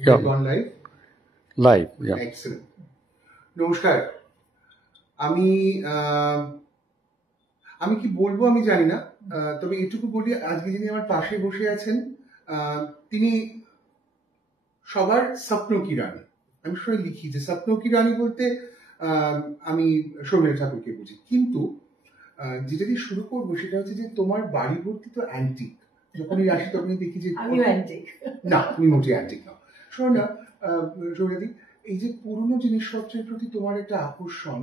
Yeah. Gone live? Live, yeah. Excellent. নমস্কার, আমি আমি কি বলবো আমি জানি না, তবে এটুকু বলি, আজকে যিনি আমার পাশে বসে আছেন তিনি সবার স্বপ্ন কি রানী। আমি শুনে লিখি যে স্বপ্ন কি রানী বলতে আমি সৌমেন ঠাকুরকে বুঝি, কিন্তু যেটা দিয়ে শুরু করবো সেটা হচ্ছে যে তোমার বাড়ি ভর্তি তো অ্যান্টিক। যখনই আসি তখনই দেখি যে না, তুমি মোটে অ্যান্টিক নাও। শোনো না সৌমেনাদি, এই যে পুরনো জিনিসপত্রের প্রতি তোমার একটা আকর্ষণ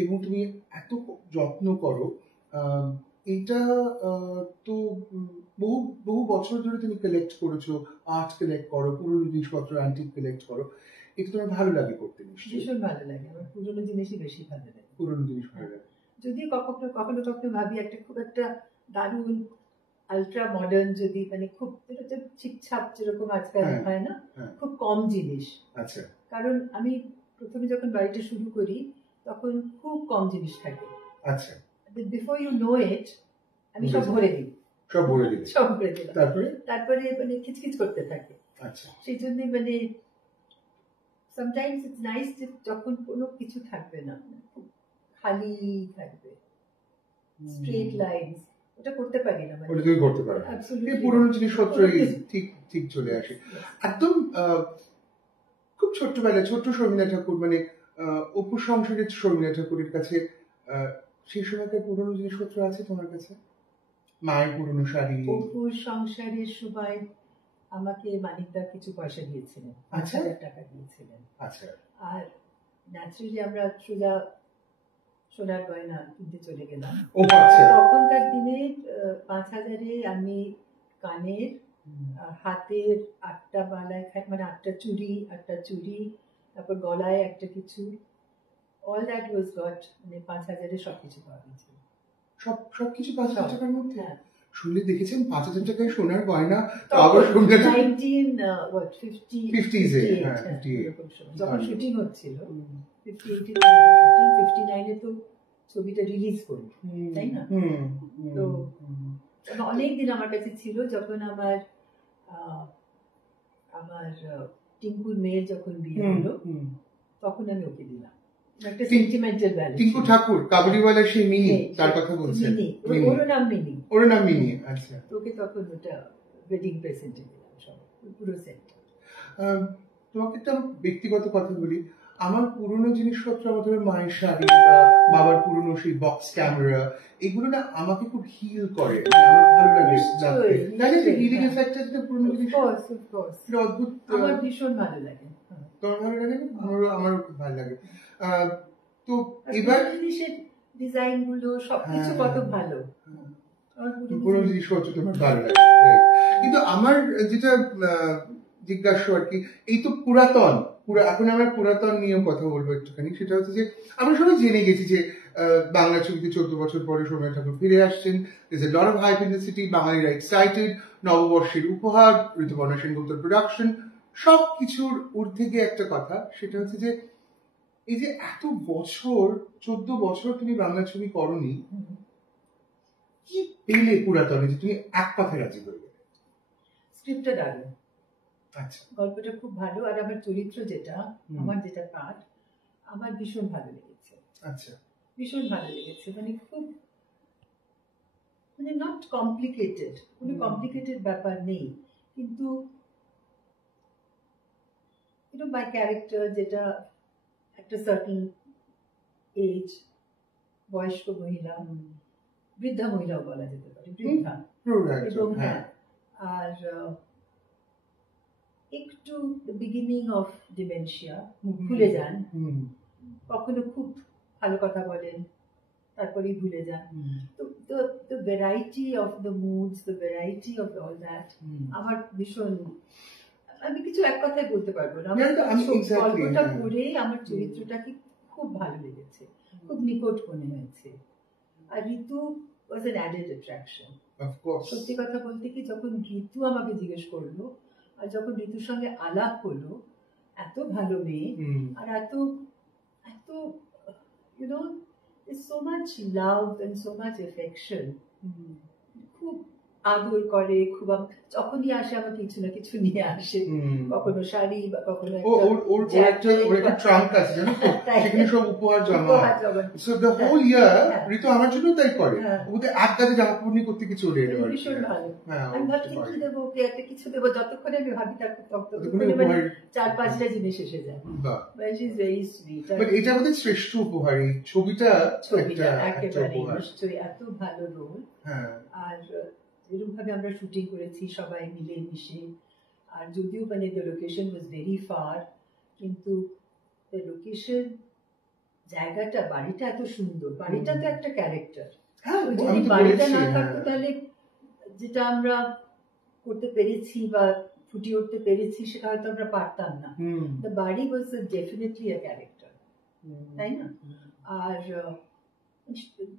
এবং তুমি এত যত্ন করো, এটা তো বহু বহু বছর ধরে তুমি কালেক্ট করেছো, আর্ট কালেক্ট করো, পুরনো জিনিসপত্র অ্যান্টিক কালেক্ট করো, এটা তোমার ভালো লাগে করতে? ভীষণ ভালো লাগে, আমার পুরনো জিনিসই বেশি ভালো লাগে। পুরনো জিনিস ভালো লাগে, যদি কখনো কখনো কখনো ভাবি একটা খুব একটা দারুণ আলট্রা মডার্ন, যদি মানে খুব ঠিকঠাক যেরকম আজকাল হয় না, খুব কম জিনিস। আচ্ছা। কারণ আমি প্রথমে যখন বাড়িটা শুরু করি তখন খুব কম জিনিস থাকে। আচ্ছা। বিফোর ইউ নো ইট আমি সব ভরে দিই, সব ভরে দিই, সব ভরে দিই, তারপরে মানে খিচখিচ করতে থাকে। আচ্ছা। সেই জন্য মানে সামটাইমস ইটস নাইস যে যখন কোনো কিছু থাকবে না, খুব খালি থাকবে, স্ট্রেট লাইনস, ওটা করতে পারি না। ওটা তুমি করতে পারো, এই পুরনো জিনিসপত্র ঠিক ঠিক চলে আসে একদম। খুব ছোট্টবেলায় ছোট্ট শর্মিলা ঠাকুর, মানে অপু সংসারের শর্মিলা ঠাকুরের কাছে সেই সময়কার পুরনো জিনিসপত্র আছে তোমার কাছে? মায়ের পুরনো শাড়ি? অপুর সংসারের সময় আমাকে মানিকদা কিছু পয়সা দিয়েছিলেন, 5,000 টাকা দিয়েছিলেন। আচ্ছা। আর ন্যাচারালি আমরা সোজা সোনার গয়না কিনতে চলে গেলাম। তখনকার দিনে 5,000-এ আমি কানের, হাতের 8টা বালায়, মানে 8টা চুড়ি, তারপর গলায় একটা কিছু, অল দ্যাট ওয়াজ গট, মানে 5,000-এ সবকিছু পাওয়া গেছিল। সবকিছু 5,000 টাকার মধ্যে? হ্যাঁ। শুনলে দেখেছেন 5,000 টাকায় সোনার গয়না, আবার 1950s যখন শুটিং হচ্ছিল, 59-এ তো ছবিটা রিলিজ করি, তাই না? তো অনেকদিন আমার কাছে ছিল। যখন আমার টিঙ্কুর মেয়ের যখন বিয়ে হলো তখন আমি ওকে দিলাম একটা সেন্টিমেন্টাল ভ্যালু। টিঙ্কু ঠাকুর, কাবুলিওয়ালা সেই মিনি, তার কথা বলছেন? ওর নাম মিনি। আচ্ছা। তোকে তখন ওটা ওয়েডিং প্রেজেন্টে দিলাম, সব পুরো সেট। তোমাকে একটা ব্যক্তিগত কথা বলি, আমার পুরনো জিনিসপত্র, আমাদের মায়ের শাড়ি বা বাবার পুরনো সেই বক্স ক্যামেরা, এগুলো না আমাকে খুব হিল করে, আমার ভালো লাগে দেখতে। হিলিং এফেক্ট আছে পুরনো জিনিস, অদ্ভুত, আমার ভীষণ ভালো লাগে। তোমার ভালো লাগে না? আমারও খুব ভালো লাগে। তো এবার জিনিসের ডিজাইন গুলো সবকিছু কত ভালো, পুরনো জিনিসপত্র তোমার ভালো লাগে। কিন্তু আমার যেটা জিজ্ঞাসা আর কি, এই তো পুরাতন, এখন আমরা পুরাতন নিয়েও কথা বলবো একটুখানি। সেটা হচ্ছে যে আমরা সবাই জেনে গেছি যে বাংলা ছবিতে 14 বছর পরে সৌমেন ঠাকুর ফিরে আসছেন। There's a lot of hype in the city, বাঙালিরা এক্সাইটেড, নববর্ষের উপহার, ঋতুপর্ণা সেনগুপ্তর প্রোডাকশন, সব কিছুর ঊর্ধ্বে গিয়ে একটা কথা, সেটা হচ্ছে যে এই যে এত বছর, 14 বছর তুমি বাংলা ছবি করনি, কি পেলে পুরাতনে যে তুমি এক কথায় রাজি হয়ে গেলে? স্ক্রিপ্টটা দারুণ, আচ্ছা, গল্পটা খুব ভালো, আর আমার চরিত্র যেটা, আমার যেটা পাঠ, আমার ভীষণ ভালো লেগেছে। আচ্ছা, ভীষণ ভালো লেগেছে, মানে খুব, মানে নট কমপ্লিকেটেড, কোনো কমপ্লিকেটেড ব্যাপার নেই, কিন্তু মাই ক্যারেক্টার যেটা একটা সার্টেন এজ, বয়স্ক মহিলা, বৃদ্ধা মহিলাও বলা যেতে পারে, বৃদ্ধা, এবং হ্যাঁ, আর একটু বিগিনিং অফ ডিমেনশিয়া, ভুলে যান, কখনো খুব ভালো কথা বলেন তারপরেই ভুলে যান। তো the variety of the moods, the variety of all that, আমার ভীষণ, আমি কিছু এক কথায় বলতে পারবো না, গল্পটা পড়ে আমার চরিত্রটাকে খুব ভালো লেগেছে, খুব নিকট মনে হয়েছে। আর ঋতু was an added attraction, of course। সত্যি কথা বলতে কি, যখন ঋতু আমাকে জিজ্ঞেস করলো, আর যখন ঋতুর সঙ্গে আলাপ হলো, এত ভালো মেয়ে, আর এত you know, there's so much love and so much affection, খুব আদর করে, খুব যখনই আসে আমাকে কিছু না কিছু নিয়ে আসে, কখনো শাড়ি বা কখনো একটা ট্রাঙ্ক আছে জানো তো, সেখানে সব উপহার জমা। সো দ্য হোল ইয়ার ঋতু আমার জন্য তাই করে, ওদের এক কাজে জামা কাপড় নিয়ে করতে কিছু ওঠে। ভীষণ ভালো। আমি ভাবছি কি দেবো, ওকে একটা কিছু দেবো, যতক্ষণে আমি ভাবি ততক্ষণে মানে 4-5টা জিনিস এসে যায়। এটা আমাদের শ্রেষ্ঠ উপহার, এই ছবিটা একেবারে নিশ্চয়ই এত ভালো রোল। আর এরকম ভাবে আমরা শুটিং করেছি সবাই মিলে মিশে। আর যদিও মানে the location was very far, কিন্তু দ্য লোকেশন, জায়গাটা, বাড়িটা এত সুন্দর, বাড়িটা তো একটা ক্যারেক্টার। যদি বাড়িটা না থাকতো তাহলে যেটা আমরা করতে পেরেছি বা ফুটিয়ে উঠতে পেরেছি সেটা হয়তো আমরা পারতাম না। দ্য বাড়ি ওয়াজ ডেফিনেটলি আ ক্যারেক্টার, তাই না? আর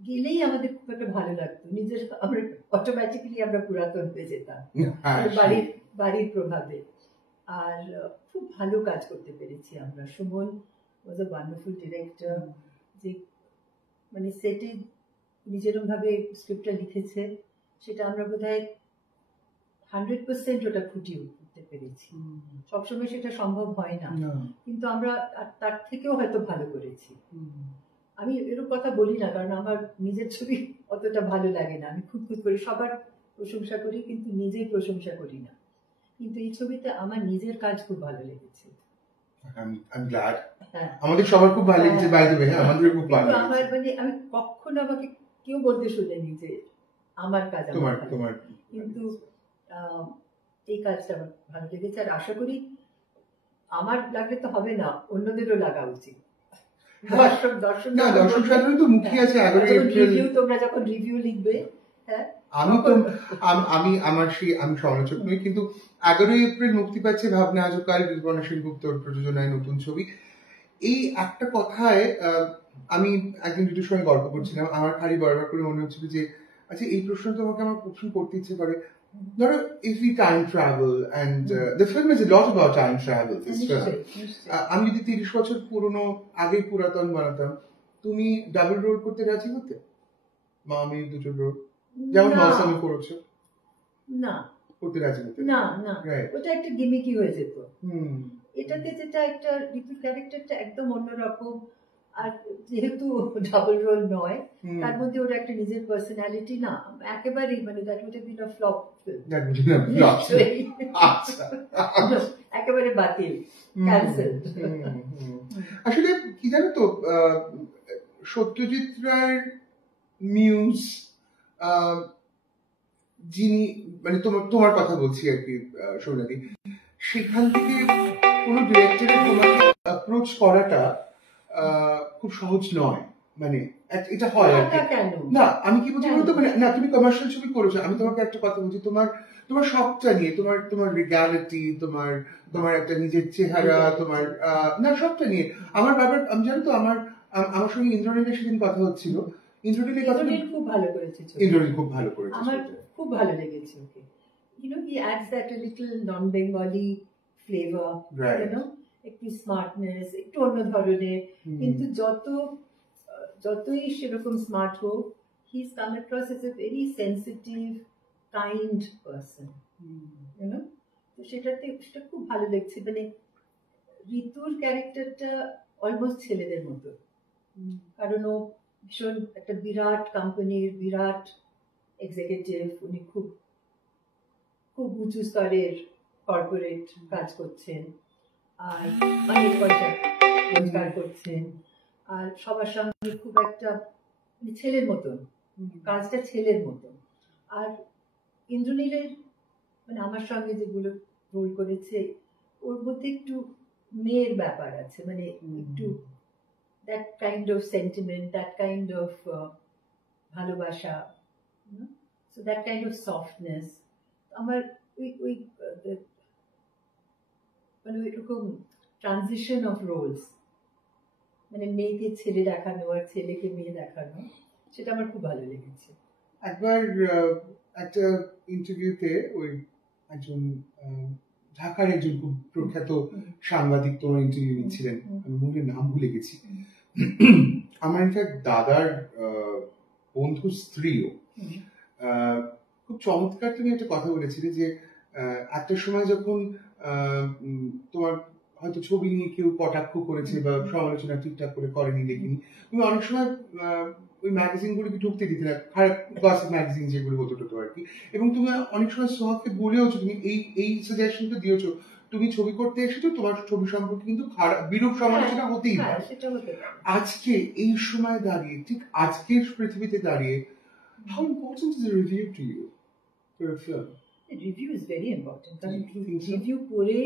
গেলেই আমাদের খুব একটা ভালো লাগতো, নিজের আমরা অটোমেটিক্যালি আমরা পুরাতন হয়ে যেতাম বাড়ির প্রভাবে। আর খুব ভালো কাজ করতে পেরেছি আমরা। সুমন ওয়াজ আ ওয়ান্ডারফুল ডিরেক্টর, যে মানে সেটে নিজেরম ভাবে স্ক্রিপ্টটা লিখেছে, সেটা আমরা বোধহয় 100% ওটা ফুটিয়ে উঠতে পেরেছি। সবসময় সেটা সম্ভব হয় না, কিন্তু আমরা তার থেকেও হয়তো ভালো করেছি। আমি এরকম কথা বলি না, কারণ আমার নিজের ছবি অতটা ভালো লাগে না, আমি খুব করে সবার প্রশংসা করি কিন্তু নিজেই প্রশংসা করি না। কিন্তু এই ছবিতে আমার নিজের কাজ খুব ভালো লেগেছে। আমাদের সবার খুব ভালো লেগেছে, আমাদের খুব ভালো লেগেছে। আমার মানে আমি কখনো আমাকে কেউ বলতে শুনিনি যে আমার কাজ তোমার, কিন্তু এই কাজটা আমার ভালো লেগেছে। আর আশা করি আমার লাগলে তো হবে না, অন্যদেরও লাগা উচিত। দর্শক সাধারণ তো মুখী আছে। তোমরা যখন রিভিউ লিখবে, আমি সমালোচক নই, কিন্তু 11 এপ্রিল মুক্তি পাচ্ছে ভাবনা আজ কাল ঋতুপর্ণা সেনগুপ্তর প্রযোজনায় নতুন ছবি। এই একটা কথায় আমি একদিন ঋতুর সঙ্গে গল্প করছিলাম, আমার খালি বারবার করে মনে হচ্ছিল যে আচ্ছা এই প্রশ্ন তোমাকে আমার প্রশ্ন করতে ইচ্ছে করে, ধরো if we time travel and the film is a lot about time travel, আমি যদি 30 বছর পুরনো আগে পুরাতন বানাতাম, তুমি ডাবল রোল করতে রাজি হতে? মা আমি দুটো রোল যেমন মৌসুমী করেছো? না, করতে রাজি হতে না। ওটা একটা গিমিকি হয়ে যেত। এটাতে যেটা একটা ঋতুর ক্যারেক্টারটা একদম অন্যরকম, আর যেহেতু ডাবল রোল নয়, তার মধ্যে ওর একটা নিজের পার্সোনালিটি না, একেবারেই মানে that would have been a flop film. একেবারে বাতিল, ক্যান্সেল। আসলে কি জানো তো, সত্যজিৎ রায়ের মিউজ, যিনি মানে তোমার কথা বলছি আর কি সৌনাদি, সেখান থেকে কোনো ডিরেক্টরের তোমাকে অ্যাপ্রোচ করাটা খুব সহজ নয়। মানে এটা হয় আর কি। না আমি কি বলছি বলতো, মানে না তুমি কমার্শিয়াল ছবি করেছো, আমি তোমাকে একটা কথা বলছি, তোমার সবটা নিয়ে, তোমার রিগ্যালিটি, তোমার একটা নিজের চেহারা, তোমার না সবটা নিয়ে আমার বাবার, আমি জানো তো আমার সঙ্গে ইন্দ্রনীলের সেদিন কথা হচ্ছিল, ইন্দ্রনীল খুব ভালো করেছে, আমার খুব ভালো লেগেছে ওকে। You know, he adds that a little non-Bengali flavor, you know, একটু স্মার্টনেস, একটু অন্য ধরনের, কিন্তু যতই সেরকম স্মার্ট হোক, he is come across as a very sensitive, kind person, you know, তো সেটা খুব ভালো লাগছে। মানে ঋতুর ক্যারেক্টারটা অলমোস্ট ছেলেদের মতো, কারণ ও ভীষণ একটা বিরাট কোম্পানির বিরাট এক্সিকিউটিভ, উনি খুব উঁচু স্তরের কর্পোরেট কাজ করছেন, আর অনেক পয়সা রোজগার করছেন, আর সবার সঙ্গে খুব একটা ছেলের মতন, কাজটা ছেলের মতন। আর ইন্দ্রনীলের মানে আমার সঙ্গে যেগুলো রোল করেছে, ওর মধ্যে একটু মেয়ের ব্যাপার আছে, মানে একটু that kind of sentiment, that kind of ভালোবাসা, so that kind of softness, আমার ওই মানে ওইরকম ট্রানজিশন অফ রোলস, মানে মেয়েকে ছেলে দেখানো আর ছেলেকে মেয়ে দেখানো, সেটা আমার খুব ভালো লেগেছে। একবার একটা ইন্টারভিউতে ওই একজন ঢাকার একজন খুব প্রখ্যাত সাংবাদিক তোমার ইন্টারভিউ নিচ্ছিলেন, আমি মনের নাম ভুলে গেছি, আমার ইনফ্যাক্ট দাদার বন্ধুর স্ত্রীও, খুব খুব চমৎকার তুমি একটা কথা বলেছিলে যে একটা সময় যখন তোমার হয়তো ছবি নিয়ে কেউ কটাক্ষ করেছে বা সমালোচনা ঠিকঠাক করে করেনি লেখিনি, তুমি অনেক সময় ওই ম্যাগাজিনগুলোকে ঢুকতে দিতে না, খারাপ গসিপ ম্যাগাজিন যেগুলো হতো আর কি, এবং তুমি অনেক সময় সোহাগকে বলেওছো, তুমি এই সাজেশনটা দিয়েছো, তুমি ছবি করতে এসেছো, তোমার ছবি সম্পর্কে কিন্তু বিরূপ সমালোচনা হতেই পারে। আজকে এই সময় দাঁড়িয়ে, ঠিক আজকের পৃথিবীতে দাঁড়িয়ে, how important is a review to you for a film? Review is very important, কারণ রিভিউ পড়ে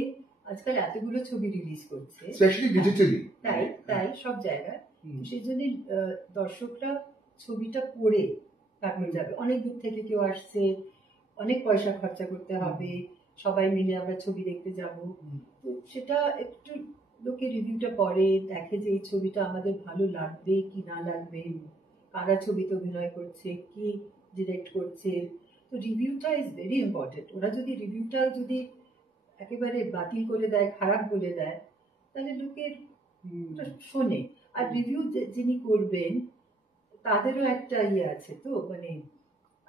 আজকাল এতগুলো ছবি রিলিজ করছে, স্পেশালি ডিজিটালি, তাই সব জায়গায়, সেই জন্য দর্শকরা ছবিটা পড়ে তারপরে যাবে। অনেক দূর থেকে কেউ আসছে, অনেক পয়সা খরচা করতে হবে, সবাই মিলে আমরা ছবি দেখতে যাব, তো সেটা একটু লোকে রিভিউটা পড়ে, দেখে যে এই ছবিটা আমাদের ভালো লাগবে কি না লাগবে, কারা ছবিতে অভিনয় করছে, কি ডিরেক্ট করছে, তো রিভিউটা ইজ ভেরি ইম্পর্টেন্ট। ওরা যদি রিভিউটা যদি একেবারে বাতিল করে দেয়, খারাপ বলে দেয়, তাহলে লোকের শোনে। আর রিভিউ যিনি করবেন তাদেরও একটা ইয়ে আছে, তো মানে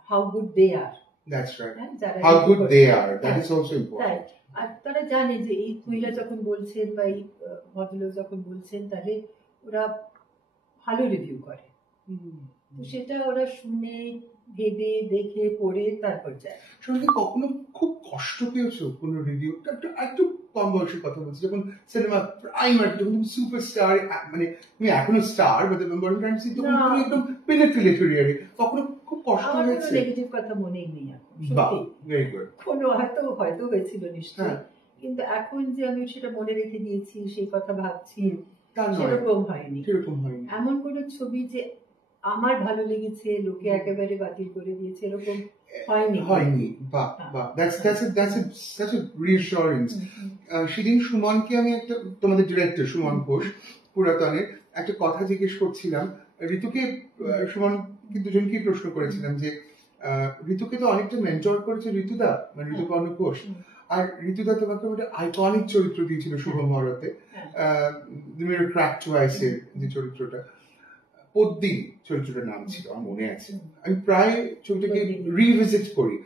how good they are, that's right, how good they are, that is also important. আর তারা জানে যে এই মহিলা যখন বলছেন বা এই ভদ্রলোক যখন বলছেন, তাহলে ওরা ভালো রিভিউ করে, তো সেটা ওরা শুনে ভেবে দেখে পড়ে তারপর যায়। শুনতে কখনো খুব কষ্ট পেয়েছো কোনো রিভিউ? একটু কম বয়সের কথা বলছি, যখন সিনেমা প্রাইমার, যখন তুমি সুপারস্টার, মানে তুমি এখনো স্টার, বাট বর্ন টাইমসে তখন তুমি একদম পিনাকলে ক্যারিয়ারে, কখনো খুব কষ্ট হয়েছে? নেগেটিভ কথা মনেই নেই এখন, সত্যি। Very good. কোনো হয়তো হয়েছিল নিশ্চয়ই, কিন্তু এখন যে আমি সেটা মনে রেখে দিয়েছি, সেই কথা ভাবছি, সেরকম হয়নি। এমন কোন ছবি যে আমার ভালো লেগেছে লোকে একেবারে বাতিল করে দিয়েছে, এরকম হয়নি। বাহ, that's such a reassurance. সেদিন সুমনকে আমি একটা, তোমাদের ডিরেক্টর সুমন ঘোষ পুরাতনের, একটা কথা জিজ্ঞেস করছিলাম ঋতুকে, সুমন কিন্তু দুজনকেই প্রশ্ন করেছিলাম যে ঋতুকে তো অনেকটা মেন্টর করেছে ঋতুদা, মানে ঋতুপর্ণ ঘোষ, আর ঋতুদা তোমাকে একটা আইকনিক চরিত্র দিয়েছিল শুভম হরতে, দ্য মিরর ক্র্যাকড টুয়াইসের যে চরিত্রটা, পদ্মী চরিত্রটার নাম ছিল, আমার মনে আছে। আমি প্রায় ছবিটাকে রিভিজিট করি,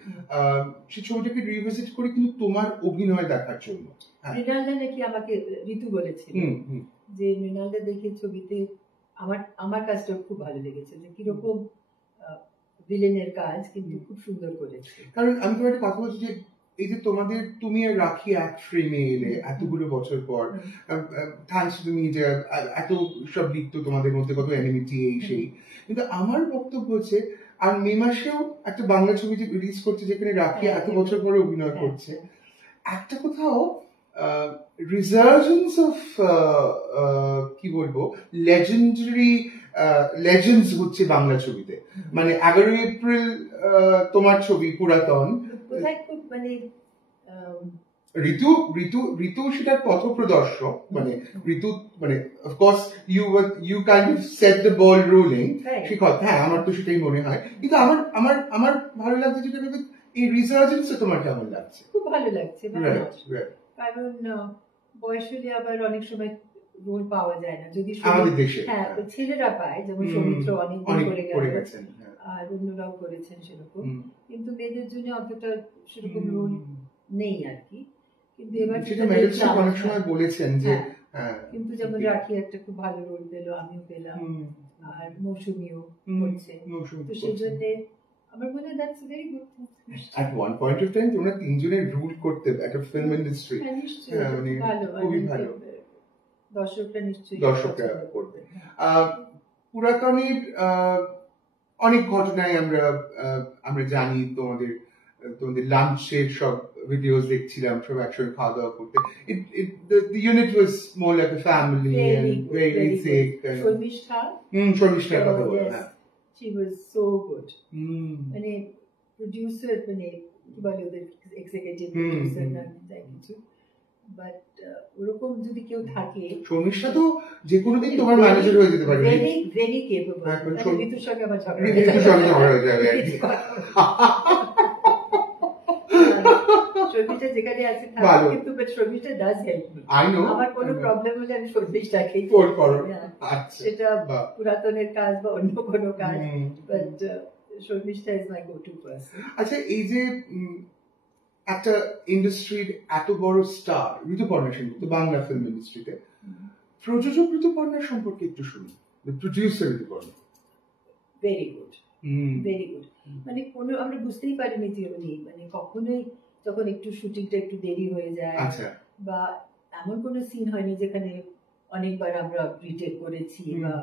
সেই ছবিটাকে রিভিজিট করি কিন্তু তোমার অভিনয় দেখার জন্য। মৃণালদা নাকি আমাকে ঋতু বলেছিল যে মৃণালদা দেখে ছবিতে আমার কাজটা খুব ভালো লেগেছে, যে কিরকম ভিলেনের কাজ কিন্তু খুব সুন্দর করেছে। কারণ আমি তোমার একটা কথা বলছি যে এই যে তুমি আর রাখি এক ফ্রেমে এলে এতগুলো বছর পর, থ্যাঙ্কস টু দ্য মিডিয়া, এত সব লিখতো তোমাদের মধ্যে, কত এনিমিটি এই সেই, কিন্তু আমার বক্তব্য হচ্ছে আর মে মাসেও একটা বাংলা ছবি রিলিজ করছে যেখানে রাখি এত বছর পরে অভিনয় করছে, একটা কোথাও রিসার্জেন্স অফ কি বলবো লেজেন্ডস হচ্ছে বাংলা ছবিতে। মানে 11 এপ্রিল তোমার ছবি পুরাতন, মানে ঋতু সেটার পথপ্রদর্শক, মানে ঋতু, মানে of course you kind of set the ball rolling, সে কথা, হ্যাঁ আমার তো সেটাই মনে হয়, কিন্তু আমার ভালো লাগছে যেটা, এই রিসার্জেন্সে তোমার কেমন লাগছে? খুব ভালো লাগছে, কারণ বয়স হলে আবার অনেক সময় রোল পাওয়া যায় না, যদি আমাদের দেশে ছেলেরা পায়, যেমন সৌমিত্র অনেকদিন করে গেছেন, আর অন্যরাও করেছেন সেরকম, কিন্তু মেয়েদের জন্য অতটা সেরকম রোল নেই আর কি। কিন্তু এবার অনেক সময় বলেছেন যে কিন্তু যেমন রাখি একটা খুব ভালো রোল পেল, আমিও পেলাম, আর মৌসুমীও করছে, তো সেই জন্য আমার মনে হয় that's very good. At one point of time তোমরা তিনজনের রুল করতে একটা ফিল্ম ইন্ডাস্ট্রি, মানে খুবই ভালো, দর্শকরা করবে। পুরাতনের অনেক ঘটনায় আমরা জানি, তোমাদের লাঞ্চের সব ভিডিওস দেখছিলাম, সব একসঙ্গে খাওয়া দাওয়া করতে, the unit was more like a family and very thick. শর্মিষ্ঠার কথা বলো, হ্যাঁ, she was so good. মানে প্রোডিউসার, মানে কি বলে ওদের এক্সিকিউটিভ প্রোডিউসার না যাই কিছু, বাট ওরকম যদি কেউ থাকে, শর্মিষ্ঠা তো যে কোনো দিন তোমার ম্যানেজার হয়ে যেতে পারে, ভেরি ভেরি কেপেবল। ঋতুর সঙ্গে আমার ঝগড়া হয়ে যাবে। শর্মিষ্ঠা যেখানে আছে কিন্তু but Sharmishtha does help me. আমার কোনো প্রবলেম হলে আমি শর্মিষ্ঠাকেই ফোন করব, সেটা পুরাতনের কাজ বা অন্য কোনো কাজ, but Sharmishtha is my go to person. আচ্ছা, এই যে একটা ইন্ডাস্ট্রির এত বড় স্টার ঋতুপর্ণা সেনগুপ্ত বাংলা ফিল্ম ইন্ডাস্ট্রিতে, প্রযোজক ঋতুপর্ণা সম্পর্কে একটু শুনি, producer Rituparna. Very good, very good. মানে কোনো আমরা বুঝতেই পারিনি যে উনি মানে কখনোই যখন একটু শুটিংটা একটু দেরি হয়ে যায় বা এমন কোনো সিন হয়নি যেখানে অনেকবার আমরা রিটেক করেছি বা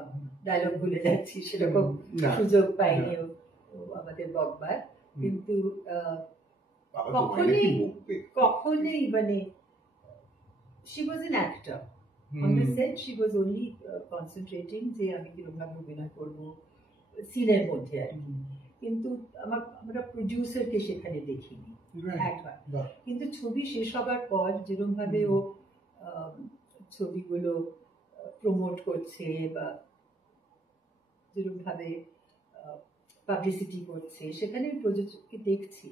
ডায়লগ ভুলে যাচ্ছি, সেরকম সুযোগ পাইনি আমাদের বকবার। কিন্তু কখনোই মানে she was an actor on the set, she was only concentrating যে আমি কিরকম ভাবে অভিনয় করবো সিনের মধ্যে আর কি। কিন্তু আমরা প্রডিউসারকে সেখানে দেখিনি একবার। কিন্তু ছবি শেষ হবার পর যেরকম ভাবে ও ছবিগুলো প্রমোট করছে বা যেরকম ভাবে পাবলিসিটি করছে, সেখানে প্রযোজককে দেখছি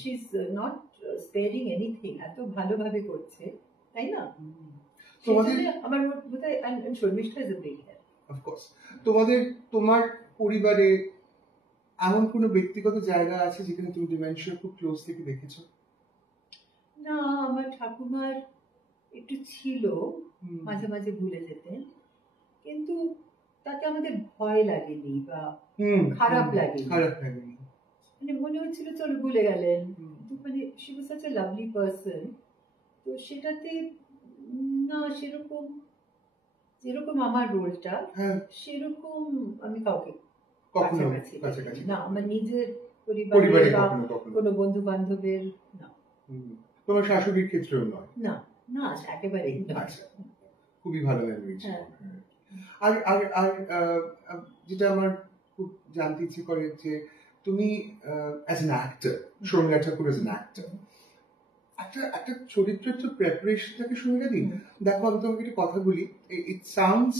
she is not sparing anything, এত ভালোভাবে করছে, তাই না? আমার বোধহয় Sharmishtha is a big help. Of course তোমার পরিবারে এমন কোনো ব্যক্তিগত জায়গা আছে যেখানে তুমি ডিমেনশিয়া খুব ক্লোজ থেকে দেখেছো? না, আমার ঠাকুমার একটু ছিল, মাঝে মাঝে ভুলে যেতেন, কিন্তু তাতে আমাদের ভয় লাগেনি বা খারাপ লাগেনি। মানে মনে হচ্ছিল চলো ভুলে গেলেন, মানে she was such a lovely person, তো সেটাতে না যেরকম আমার রোলটা সেরকম আমি কাউকে কাছাকাছি না, আমার নিজের পরিবারে বা কোনো বন্ধু বান্ধবের না। তোমার শাশুড়ির ক্ষেত্রেও নয়? না না, একেবারেই না। খুবই ভালো ল্যাঙ্গুয়েজ। আর আর আর যেটা আমার খুব জানতে ইচ্ছে করে যে তুমি as an actor, Sharmila Tagore as an actor, একটা চরিত্রের তো প্রিপারেশন থাকে শর্মিলা দি। দেখো আমি তোমাকে একটা কথা বলি, it sounds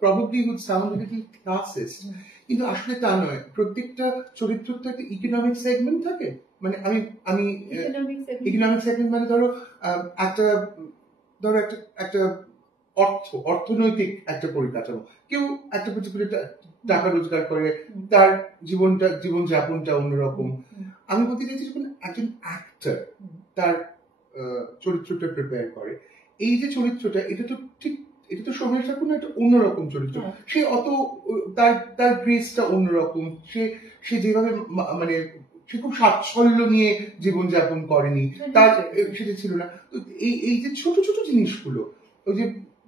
probably would sound a little classist, কিন্তু আসলে তা নয়। প্রত্যেকটা চরিত্রের তো একটা ইকোনমিক সেগমেন্ট থাকে। মানে আমি ইকোনমিক সেগমেন্ট মানে ধরো একটা অর্থনৈতিক একটা পরিকাঠামো। কেউ একটা পার্টিকুলার টাকা রোজগার করে, তার জীবনযাপনটা অন্যরকম। আমি বলতে চাইছি যখন একজন অ্যাক্টর তার চরিত্রটা প্রিপেয়ার করে, এই যে চরিত্রটা, এটা তো শর্মিলা ঠাকুর না, একটা অন্যরকম চরিত্র। সে তার গ্রেসটা অন্যরকম। সে যেভাবে মানে সে খুব সাচ্ছল্য নিয়ে জীবনযাপন করেনি, তার সেটা ছিল না। এই যে ছোট ছোট জিনিসগুলো, ওই যে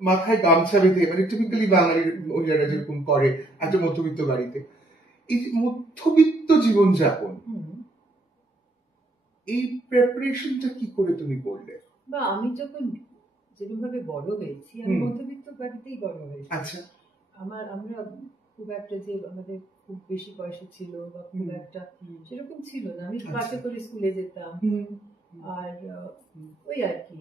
মাথায় গামছা বেঁধে, মানে টিপিক্যালি বাঙালির মহিলারা যেরকম করে একটা মধ্যবিত্ত বাড়িতে, এই যে মধ্যবিত্ত জীবনযাপন, এই প্রিপারেশনটা কি করে তুমি করলে? বা আমি যখন যেরকম ভাবে বড় হয়েছি, আমি মধ্যবিত্ত বাড়িতেই বড় হয়েছি। আচ্ছা, আমরা খুব একটা যে আমাদের খুব বেশি পয়সা ছিল বা খুব একটা সেরকম ছিল না। আমি বাসে করে স্কুলে যেতাম, আর ওই আর কি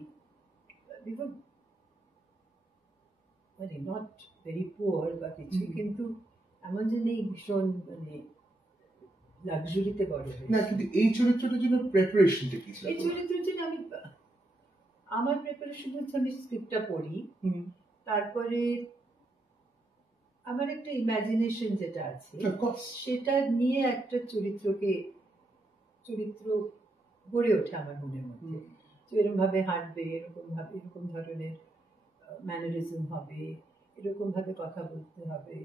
মানে নট ভেরি পুয়ার বা কিছু, কিন্তু এমন যে নেই ভীষণ মানে লাক্সারিতে বড় হয়েছে না। কিন্তু এই চরিত্রটার জন্য প্রিপারেশনটা কি ছিল? এই চরিত্রের জন্য আমার প্রিপারেশন হচ্ছে আমি স্ক্রিপ্টটা পড়ি, তারপরে আমার একটা ইমাজিনেশন যেটা আছে সেটা নিয়ে একটা চরিত্র গড়ে ওঠে আমার মনের মধ্যে। এরকম ভাবে হাঁটবে, এরকম ধরনের ম্যানারিজম হবে, এরকম ভাবে কথা বলতে হবে।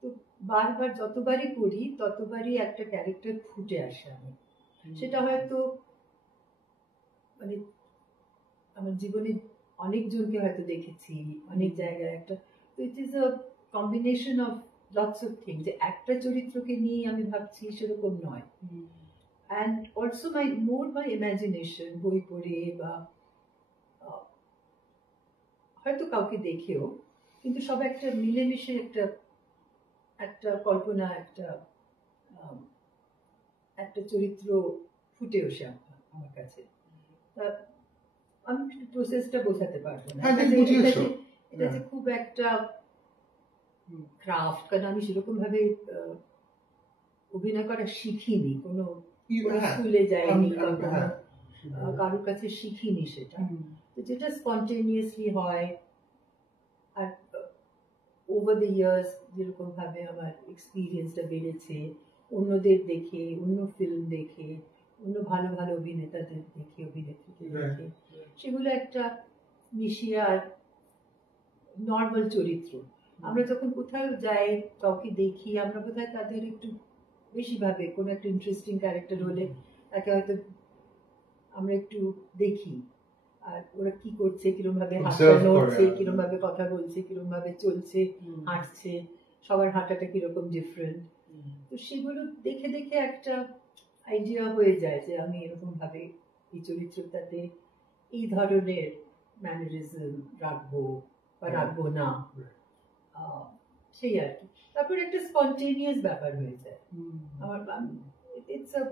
তো বারবার যতবারই পড়ি ততবারই একটা ক্যারেক্টার ফুটে আসে আমি। সেটা হয়তো মানে আমার জীবনে অনেকজনকে হয়তো দেখেছি অনেক জায়গায়, একটা তো it is a combination of lots of things. যে একটা চরিত্রকে নিয়ে আমি ভাবছি সেরকম নয়। অ্যান্ড অলসো মাই ইমাজিনেশন, বই পড়ে বা হয়তো কাউকে দেখেও, কিন্তু সব একটা মিলেমিশে একটা কল্পনা, একটা চরিত্র ফুটে ওঠে আমার কাছে। তা আমি প্রসেসটা বোঝাতে পারবো না, এটা যে খুব একটা ক্রাফট, কারণ আমি সেরকম ভাবে অভিনয় করা শিখিনি, কোনো স্কুলে যাইনি, কারোর কাছে শিখিনি সেটা। তো যেটা স্পন্টেনিয়াসলি হয়, আর ওভার দ্য ইয়ার্স যেরকম ভাবে আমার এক্সপিরিয়েন্সটা বেড়েছে, অন্যদের দেখে, অন্য ফিল্ম দেখে, অন্য ভালো ভালো অভিনেতাদের দেখে, অভিনেত্রীদের দেখে, সেগুলো একটা মিশিয়ে আর নর্মাল চরিত্র। আমরা যখন কোথাও যাই, কাউকে দেখি, আমরা বোধহয় তাদের একটু বেশি ভাবে, কোনো একটা ইন্টারেস্টিং ক্যারেক্টার হলে তাকে হয়তো আমরা একটু দেখি, আর ওরা কি করছে, কিরম ভাবে হাতটা নড়ছে, কিরম ভাবে কথা বলছে, কিরম ভাবে চলছে, হাঁটছে, সবার হাঁটাটা কিরকম ডিফারেন্ট। তো সেগুলো দেখে দেখে একটা আইডিয়া হয়ে যায় যে আমি এরকম ভাবে এই চরিত্রটাতে এই ধরনের ম্যানারিজম রাখবো বা রাখবো না, সেই আর কি। তারপর একটা স্পন্টেনিয়াস ব্যাপার হয়ে যায় আমার। It's a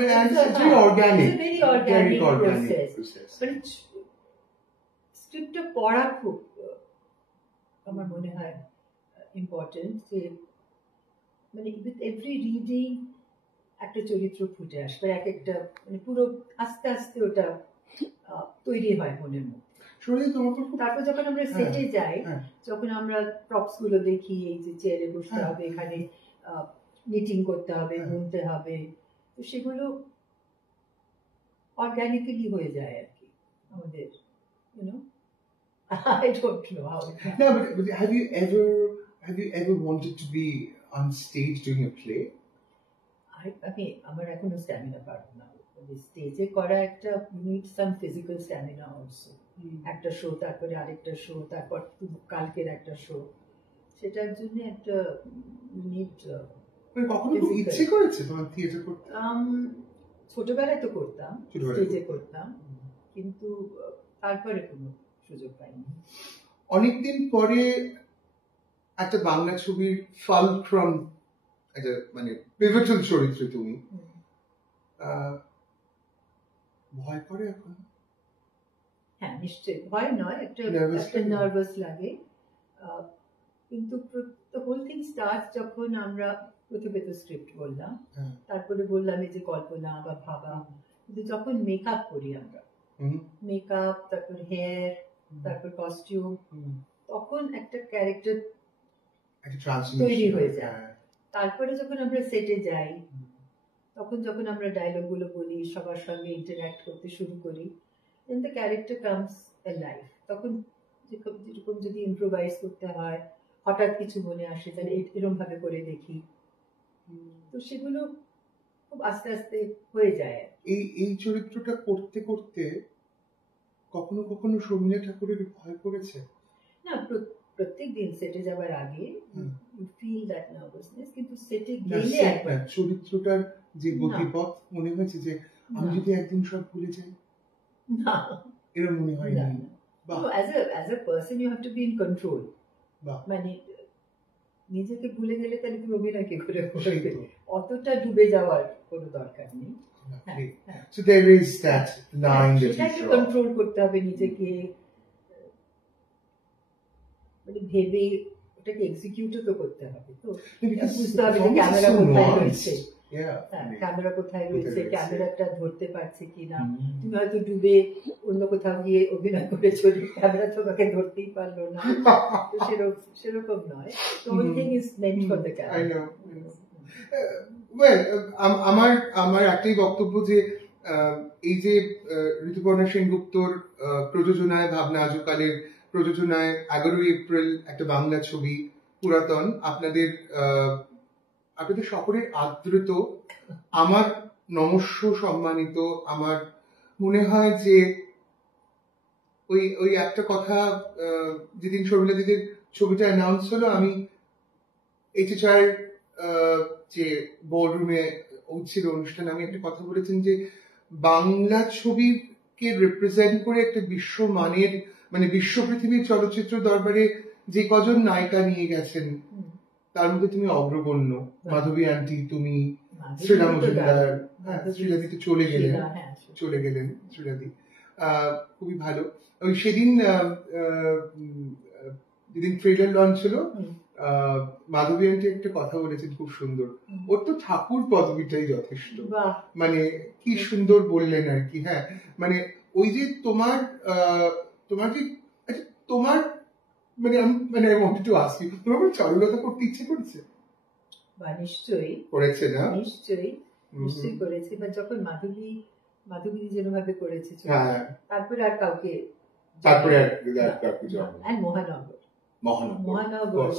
very organic process. But স্ক্রিপ্টটা পড়া খুব আমার মনে হয় ইম্পর্টেন্ট, যে মানে উইথ এভরি রিডিং একটা চরিত্র ফুটে আসবে, এক একটা মানে পুরো আস্তে আস্তে ওটা তৈরি হয় মনের মধ্যে। তারপর যখন আমরা সেটে যাই, যখন আমরা প্রপস গুলো দেখি, এই যে চেয়ারে বসতে হবে, এখানে মিটিং করতে হবে, ঘুমতে হবে, তো সেগুলো অর্গানিক্যালি হয়ে যায় আর কি আমাদের, I don't know how. No, but have you ever wanted to be on stage doing a play? আমি আমার এখনো স্ট্যামিনা পারবো না স্টেজে করা। একটা need some physical stamina also. একটা শো, তারপরে আরেকটা শো, তারপর কালকের একটা শো, সেটার জন্য একটা নিড। কখনো ইচ্ছে করেছে তোমার থিয়েটার করতে? ছোটবেলায় তো করতাম, স্টেজে করতাম, কিন্তু তারপরে কোনো সুযোগ পাইনি। অনেকদিন পরে একটা বাংলা ছবির ফালক্রম, একটা মানে পিভটাল চরিত্র তুমি, ভয় করে এখন? হ্যাঁ, নিশ্চয়ই ভয় নয়, একটা নার্ভাস লাগে, কিন্তু the whole thing starts যখন আমরা প্রথমে তো স্ক্রিপ্ট বললাম, তারপরে বললাম এই যে কল্পনা বা ভাবা, কিন্তু যখন মেকআপ করি আমরা, মেকআপ, তারপর হেয়ার, তারপর কস্টিউম, তখন একটা ক্যারেক্টার তৈরি হয়ে যায়। তারপরে যখন আমরা সেটে যাই, তখন যখন আমরা ডায়লগ গুলো বলি, সবার সঙ্গে ইন্টারঅ্যাক্ট করতে শুরু করি, then the character comes alive. তখন যেরকম যদি ইম্প্রোভাইজ করতে হয়, হঠাৎ কিছু মনে আসে, তাহলে এরকম ভাবে করে দেখি, তো সেগুলো খুব আস্তে আস্তে হয়ে যায়। এই চরিত্রটা করতে করতে কখনো কখনো শর্মিলা ঠাকুরের ভয় করেছে? না, প্রত্যেক দিন সেটে যাবার আগে you feel that nervousness, কিন্তু সেটে গেলে একবার চরিত্রটার যে গতিপথ মনে হয়েছে যে আমি যদি একদিন সব ভুলে যাই, না এরকম মনে হয় না। as a person you have to be in control. মানে নিজেকে ভুলে গেলে তাহলে তুমি অভিনয় কি করে করবে? অতটা ডুবে যাওয়ার কোনো দরকার নেই। So there is that line that you control করতে হবে নিজেকে, মানে ভেবে ওটাকে এক্সিকিউটও তো করতে হবে, তো বুঝতে হবে যে ক্যামেরা কোথায় রয়েছে, ক্যামেরা কোথায় রয়েছে, ক্যামেরাটা ধরতে পারছে কিনা। তুমি হয়তো ডুবে অন্য কোথাও গিয়ে অভিনয় করে চলি, ক্যামেরা তোমাকে ধরতেই পারলো না, তো সেরকম নয়। The whole thing is meant for the camera. I know. আমার একটাই বক্তব্য যে এই যে ঋতুপর্ণা সেনগুপ্তর প্রযোজনায়, ভাবনা আজকালের প্রযোজনায় 11 এপ্রিল একটা বাংলা ছবি পুরাতন, আপনাদের সকলের আদৃত, আমার নমস্য সম্মানিত। আমার মনে হয় যে ওই একটা কথা, যেদিন শর্মিলা দিদির ছবিটা অ্যানাউন্স হলো, আমি HHR যে বলরুমে ছিল অনুষ্ঠানে, আমি একটা কথা বলেছেন যে বাংলা ছবিকে রিপ্রেজেন্ট করে একটা বিশ্বমানের, মানে বিশ্ব পৃথিবীর চলচ্চিত্র দরবারে যে কজন নায়িকা নিয়ে গেছেন, তার মধ্যে তুমি অগ্রগণ্য। মাধবী আন্টি, তুমি, শ্রীলা মজুমদার, শ্রীলাদি তো চলে গেলেন শ্রীলাদি, খুবই ভালো। ওই সেদিন যেদিন ট্রেলার লঞ্চ হলো, মাধবী আন্টি একটা কথা বলেছেন খুব সুন্দর, ওর তো ঠাকুর পদবিটাই যথেষ্ট, মানে কি সুন্দর বললেন আর কি। হ্যাঁ, মানে ওই যে তোমার কি তোমার মানে I wanted to ask you, তোমার চারুলতা করতে ইচ্ছে করছে? বা নিশ্চয়ই করেছে না, নিশ্চয়ই করেছে। বা যখন মাধবী যেরকম করেছে তারপরে আর কাউকে মহানগর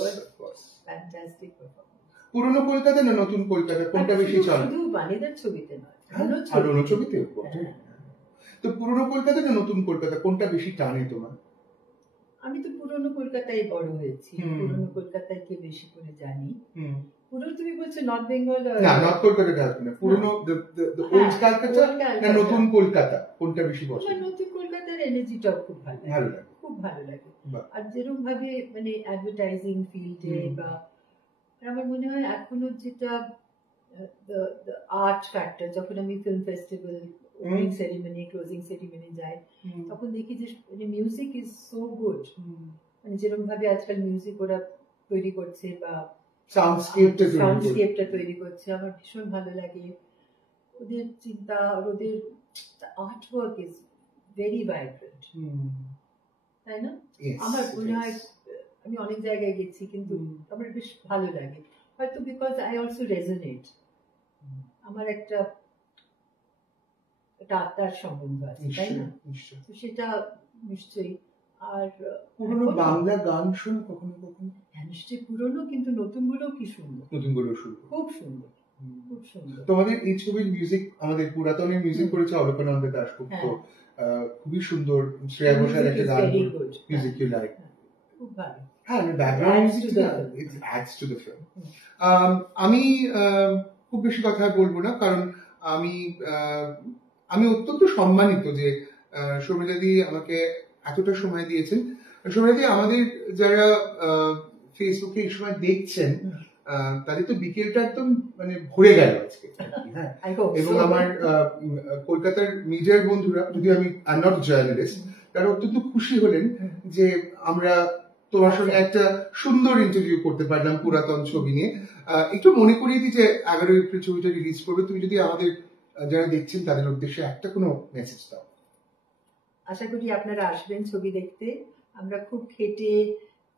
ফ্যান্টাস্টিক পারফরম্যান্স। পুরনো কলকাতা না নতুন কলকাতা কোনটা বেশি চলে? শুধু বাণীদার ছবিতে নয়, পুরনো ছবিতেও। তো পুরনো কলকাতা না নতুন কলকাতা কোনটা বেশি টানে তোমার? আমি তো পুরনো কলকাতায় বড় হয়েছি, পুরনো কলকাতায় কে বেশি করে জানি। পুরনো তুমি বলছো নর্থ বেঙ্গল? না, নর্থ কলকাতা না, পুরনো ওল্ড কলকাতা না নতুন কলকাতা কোনটা বেশি পছন্দ? নতুন কলকাতার এনার্জিটাও খুব ভালো লাগে, খুব ভালো লাগে। আর যেরকম ভাবে মানে অ্যাডভার্টাইজিং ফিল্ডে বা আমার মনে হয় এখনো যেটা আর্ট ফ্যাক্টর, যখন আমি film festival opening ceremony closing ceremony যাই তখন দেখি যে মানে মিউজিক ইজ সো গুড। মানে যেরকম ভাবে আজকাল মিউজিক ওরা তৈরি করছে বা সাউন্ডস্কেপটা তৈরি করছে, আমার ভীষণ ভালো লাগে। ওদের চিন্তা আর ওদের art work is very vibrant, তাই না? আমার মনে হয় আমি অনেক জায়গায় গেছি কিন্তু আমার বেশ ভালো লাগে, হয়তো বিকজ আই অলসো রেজোনেট। আমার একটা আত্মার সম্বন্ধ আছে, তাই না? তো সেটা নিশ্চয়ই। আর পুরনো বাংলা গান শোনো কখনো? হ্যাঁ নিশ্চয়ই পুরনো, কিন্তু নতুন গুলোও কি সুন্দর, খুব সুন্দর, খুব সুন্দর। তোমাদের এই ছবির মিউজিক, আমাদের পুরাতনের মিউজিক করেছে অলকানন্দ দাশগুপ্ত, খুবই সুন্দর। শ্রেয়া ঘোষাল একটা গান মিউজিক ইউ লাইক, খুব ভালো। হ্যাঁ, background music it ads to the film. আমি খুব বেশি কথা বলবো না, কারণ আমি অত্যন্ত সম্মানিত যে শর্মিলাদি আমাকে এতটা সময় দিয়েছেন। শর্মিলাদি, আমাদের যারা ফেসবুকে এই সময় দেখছেন তাদের তো বিকেলটা একদম মানে ভরে গেল আজকে, হ্যাঁ। এবং আমার কলকাতার মিডিয়ার বন্ধুরা, যদি আমি নট জার্নালিস্ট, তারা অত্যন্ত খুশি হলেন যে আমরা তোমার সঙ্গে একটা সুন্দর ইন্টারভিউ করতে পারলাম পুরাতন ছবি নিয়ে। একটু মনে করিয়ে দিই যে 11 এপ্রিল ছবিটা রিলিজ করবে, তুমি যদি আমাদের যারা দেখছেন তাদের উদ্দেশ্যে একটা কোনো মেসেজ দাও। আশা করি আপনারা আসবেন ছবি দেখতে। আমরা খুব খেটে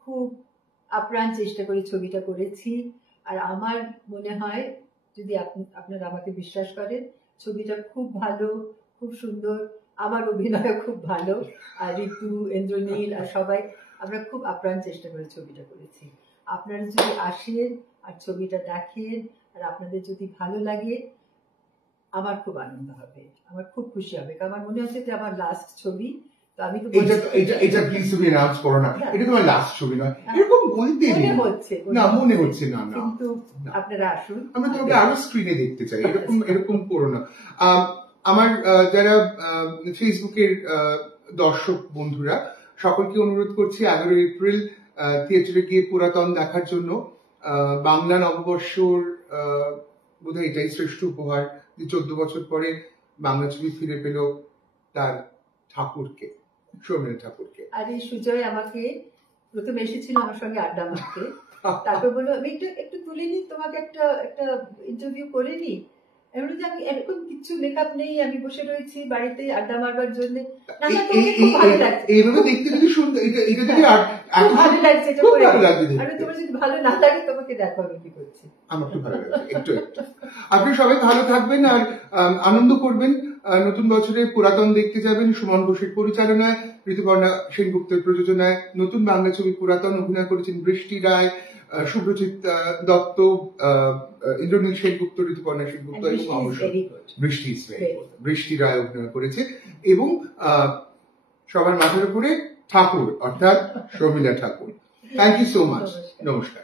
খুব আপ্রাণ চেষ্টা করে ছবিটা করেছি, আর আমার মনে হয় যদি আপনারা আমাকে বিশ্বাস করেন, ছবিটা খুব ভালো, খুব সুন্দর। আমার অভিনয় খুব ভালো, আর ঋতু, ইন্দ্রনীল আর সবাই আমরা খুব আপ্রাণ চেষ্টা করে ছবিটা করেছি। আপনারা যদি আসেন আর ছবিটা দেখেন আর আপনাদের যদি ভালো লাগে, আমার খুব আনন্দ হবে, আমার খুব খুশি হবে। কারণ আমার মনে হচ্ছে যে আমার লাস্ট ছবি। তো আমি তো এটা প্লিজ তুমি অ্যানাউন্স করো না, এটা তোমার লাস্ট ছবি নয়, এরকম বলতে মনে হচ্ছে না। কিন্তু আপনারা আসুন, আমরা তোমাকে আরো স্ক্রিনে দেখতে চাই, এরকম করো না। আমার যারা ফেসবুকের দর্শক বন্ধুরা, সকলকে অনুরোধ করছি 11 এপ্রিল থিয়েটারে গিয়ে পুরাতন দেখার জন্য। বাংলা নববর্ষর বোধহয় এটাই শ্রেষ্ঠ উপহার যে 14 বছর পরে বাংলা ছবি ফিরে পেল তার ঠাকুরকে, সৌমেন ঠাকুরকে। আর এই সুজয় আমাকে প্রথমে এসেছিল আমার সঙ্গে আড্ডা মারতে, তারপর বললো আমি একটু তুলে নি, তোমাকে একটা ইন্টারভিউ করে নি। আমি এরকম কিছু মেকআপ নেই, আমি বসে রয়েছি বাড়িতে আড্ডা মারবার জন্য। এইভাবে দেখতে যদি সুন্দর, এটা যদি ভালো লাগছে, আর তোমার যদি ভালো না লাগে তোমাকে দেখো আমি কি করছি। আমার খুব ভালো লাগছে, একটু। আপনি সবাই ভালো থাকবেন আর আনন্দ করবেন। নতুন বছরে পুরাতন দেখতে যাবেন। সুমন ঘোষের পরিচালনায়, ঋতুপর্ণা সেনগুপ্তের প্রযোজনায় নতুন বাংলা ছবি পুরাতন। অভিনয় করেছেন বৃষ্টি রায়, শুভ্রজিৎ দত্ত, ইন্দ্রনীল সেনগুপ্ত, ঋতুপর্ণা সেনগুপ্ত এবং অবশ্যই বৃষ্টি রায় অভিনয় করেছে। এবং সবার মাথার উপরে ঠাকুর, অর্থাৎ Sharmila Thakur. Thank you so much. নমস্কার।